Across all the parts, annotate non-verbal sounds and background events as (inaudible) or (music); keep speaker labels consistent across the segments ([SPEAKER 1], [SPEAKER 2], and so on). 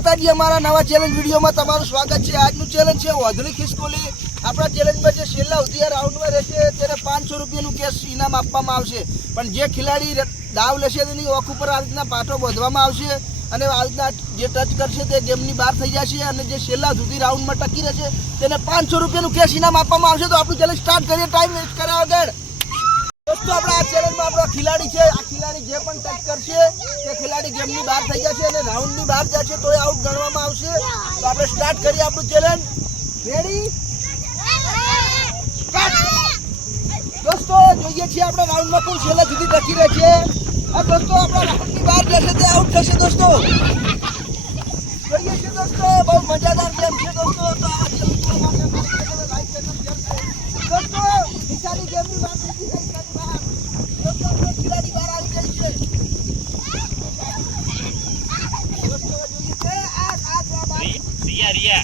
[SPEAKER 1] માતાજી, અમારા નવા ચેલેન્જ વિડીયોમાં તમારું સ્વાગત છે. આજનું ચેલેન્જ છે વધણી ખિસકોલી. આપણા ચેલેન્જમાં જે છેલ્લા સુધી રાઉન્ડમાં રહેશે, તેને પાંચસો રૂપિયાનું કેશ ઇનામ આપવામાં આવશે. પણ જે ખેલાડી દાવ લેશે તેની ઓખ ઉપર આ રીતના પાટો બાંધવામાં આવશે અને આ રીતના જે ટચ કરશે તે ગેમની બહાર થઈ જશે અને જે છેલ્લા સુધી રાઉન્ડમાં ટકી રહેશે, તેને પાંચસો રૂપિયાનું કેશ ઇનામ આપવામાં આવશે. તો આપણું ચેલેન્જ સ્ટાર્ટ કરીએ. ટાઈમ વેસ્ટ કર્યા વગર. દોસ્તો, આપણે આ ચેલેન્જમાં આપણો ખેલાડી છે. આ ખેલાડી જે પણ ટચ કરશે, તે ખેલાડી ગેમની બહાર થઈ જશે અને રાઉન્ડની બહાર જશે, તો આઉટ ગણવામાં આવશે. તો આપણે સ્ટાર્ટ કરીએ આપણું ચેલેન્જ રેડી દોસ્તો, જોઈએ છીએ આપણે રાઉન્ડમાં કોણ છેલ્લા સુધી ટકી રહે છે. આ દોસ્તો, આપણા રાઉન્ડની બહાર જશે, તે આઉટ થશે, દોસ્તો. જોઈએ છીએ દોસ્તો, બહુ મજાદાર ગેમ છે, દોસ્તો. તો આ ગેમ જોવા માટે અમારી சரியா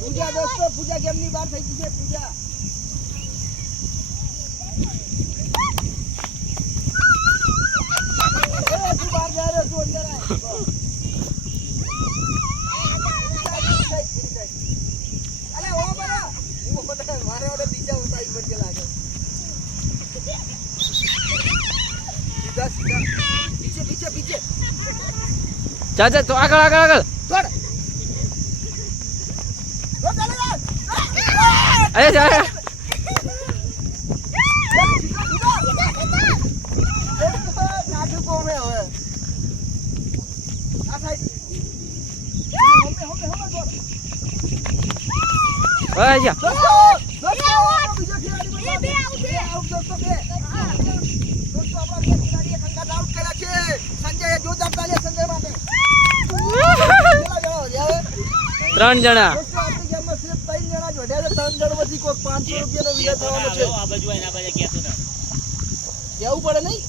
[SPEAKER 1] પૂજા દોસ્તો પૂજા ગેમની બહાર થઈ ગઈ છે પૂજા. સીધા, સીધા. પીછે, પીછે, પીછે.
[SPEAKER 2] જા જા તો આગળ આગળ આગળ
[SPEAKER 1] દોડ. દોડ, ચાલે જા.
[SPEAKER 2] અરે જા
[SPEAKER 1] નાજુ કોમે હવે આ દોસ્તો બે. દોસ્તો આપણા બે ખેલાડીએ સંગાત આઉટ કર્યા છે. સંજય જોરદાર તાળીઓ સંજય માટે. કેટલા જણા વધ્યા હવે.
[SPEAKER 2] ત્રણ જણા.
[SPEAKER 1] કેવું પડે નહીં?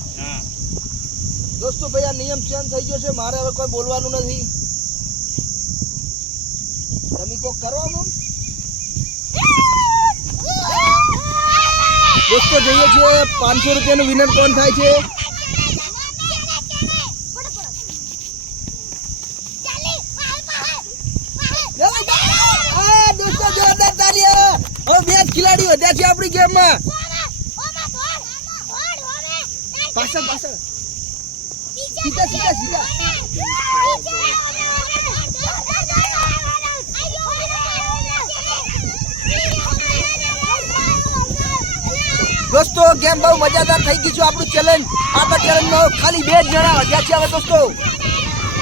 [SPEAKER 1] દોસ્તો ભાઈ આ નિયમ ચેન્જ થઈ ગયો છે મારે હવે કોઈ બોલવાનું નથી. તમે કોઈ કરો દોસ્તો જોઈએ છે પાંચસો રૂપિયાનું વિનર કોણ થાય છે? દોસ્તો જોરદાર તાળીઓ હવે બે જ ખેલાડી વધ્યા છે આપણી ગેમમાં. પાછળ પાછળ. સીધા, સીધા, સીધા. દોસ્તો ગેમ બહુ મજાદાર થઈ ગઈ છે આપણું ચેલેન્જ આપણા ચેલેન્જમાં ખાલી બે જ જણા વધ્યા છે હવે દોસ્તો.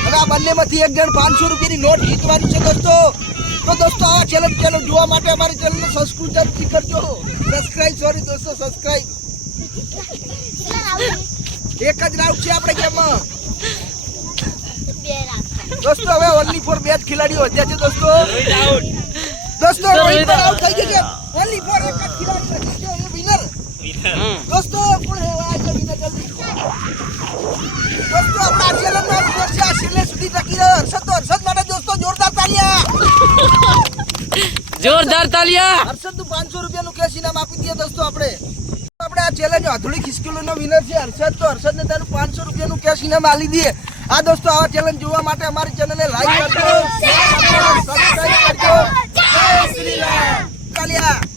[SPEAKER 1] હવે આ બંનેમાંથી એક જણ પાંચસો રૂપિયાની નોટ જીતવાની છે દોસ્તો. તો દોસ્તો આ ચેલેન્જ ચેલેન્જ જોવા માટે અમારી ચેનલને સબસ્ક્રાઇબ જરૂરથી કરજો. સબસ્ક્રાઇબ સોરી દોસ્તો સબસ્ક્રાઇબ એક જ રાઉન્ડ છે આપણે ગેમમાં દોસ્તો હવે ઓનલી ફોર બે જ ખેલાડીઓ વધ્યા છે દોસ્તો. દોસ્તો રોહિત આઉટ થઈ ગયો છે. ઓનલી ફોર એક જ ખેલાડી વધ્યો છે. દોસ્તો કોણ આ જે જલ્દી. દોસ્તો આપણા ચેનલ નો આ છેલ્લે સુધી ટકી રહ્યો. હર્ષદ તો હર્ષદ માટે દોસ્તો જોરદાર તાલિયા (laughs)
[SPEAKER 2] જોરદાર તાલિયા
[SPEAKER 1] હર્ષદનું પાંચસો રૂપિયાનું કેશ ઇનામ આપી દઈએ દોસ્તો આપણે. આપણે આ ચેલેન્જ ખિસકીલો નો વિનર છે. હર્ષદ તો હર્ષદ ને તારું પાંચસો રૂપિયાનું કેશ ઇનામ આલી દઈએ આ દોસ્તો આવા ચેલેન્જ જોવા માટે અમારી ચેનલને લાઈક કરજો. સબસ્ક્રાઇબ કરજો. જય શ્રી રામ. તાલિયા